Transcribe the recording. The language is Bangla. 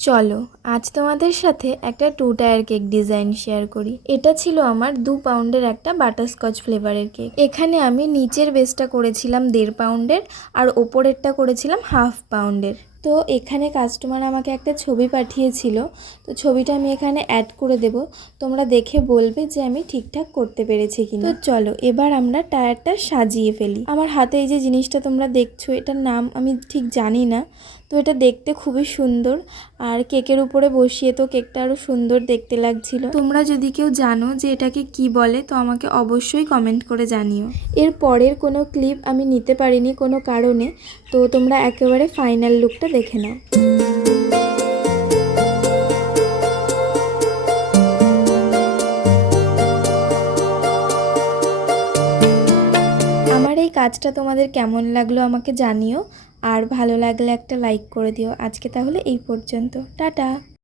চলো আজ তোমাদের সাথে একটা 2 টায়ার কেক ডিজাইন শেয়ার করি। এটা ছিল আমার 2 পাউন্ডের একটা বাটারস্কচ ফ্লেভারের কেক। এখানে আমি নিচের বেসটা করেছিলাম 1.5 পাউন্ডের আর ওপরেরটা করেছিলাম 1/2 পাউন্ডের। তো এখানে কাস্টমার আমাকে একটা ছবি পাঠিয়েছিল, তো ছবিটা আমি এখানে অ্যাড করে দেব। তোমরা দেখে বলবে যে আমি ঠিকঠাক করতে পেরেছি কিনা। তো চলো এবার আমরা টায়ারটা সাজিয়ে ফেলি। আমার হাতে এই যে জিনিসটা তোমরা দেখছো, এটার নাম আমি ঠিক জানি না। তো এটা দেখতে খুবই সুন্দর, আর কেকের উপরে বসিয়ে তো কেকটা আরও সুন্দর দেখতে লাগছিল। তোমরা যদি কেউ জানো যে এটাকে কি বলে তো আমাকে অবশ্যই কমেন্ট করে জানিও। এর পরের কোনো ক্লিপ আমি নিতে পারিনি কোনো কারণে, তো তোমরা একেবারে ফাইনাল লুকটা দেখে নাও। আমার এই কাজটা তোমাদের কেমন লাগলো আমাকে জানিও, আর ভালো লাগলে একটা লাইক করে দিও। আজকে তাহলে এই পর্যন্ত, টাটা।